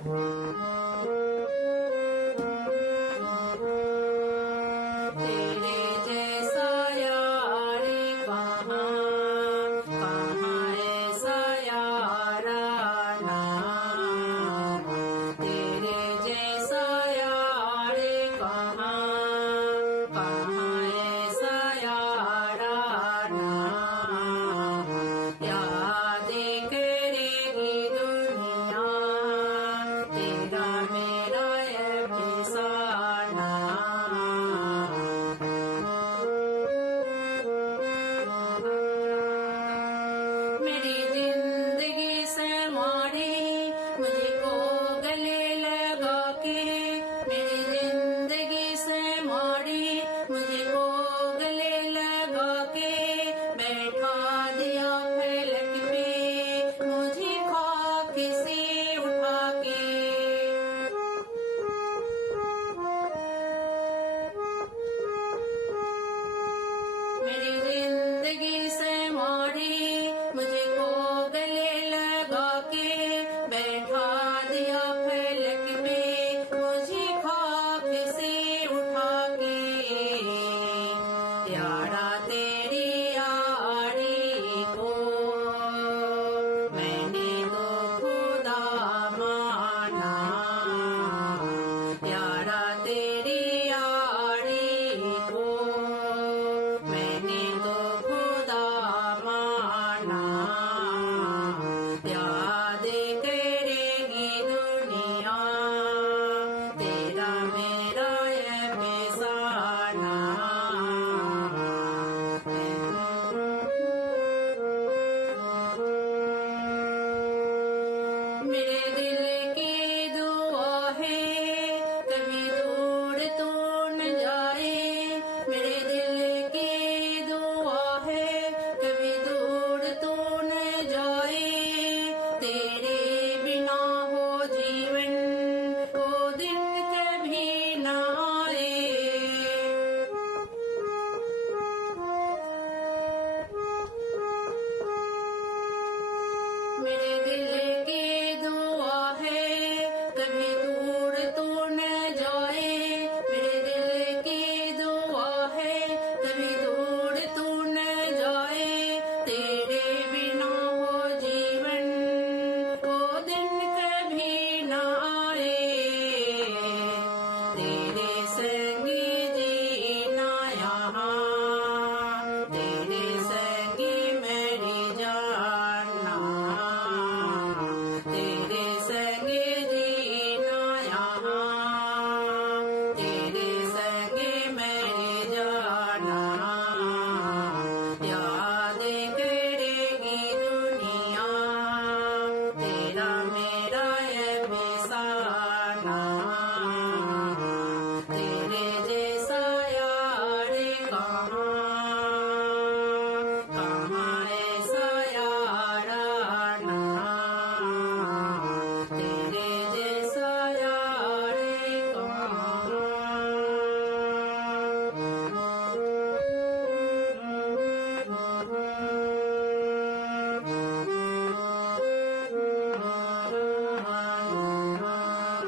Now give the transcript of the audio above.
तेरे जैसा यार कहाँ कहाँ ऐसा यारा नाम, तेरे जैसा यार कहाँ कहाँ ऐसा यारा नाम, याद करेगी दुनिया तेरा मेरा ये फसाना। मेरी जिंदगी से मारी मुझको गले लगा के, मेरी जिंदगी से मारी मुझको गले लगा के, बैठा दिया फलक पे मुझे खाक से उठा के। मेरी जिंदगी से मारी मुझको गले लगा के, बैठा दिया फलक पे मुझे खाक से उठा के। यारा तेरी यारी को मैंने तो खुदा माना, यारा तेरी यारी को मैंने तो खुदा माना। याद करेगी दुनिया तेरा मेरा ये फसाना। मेरे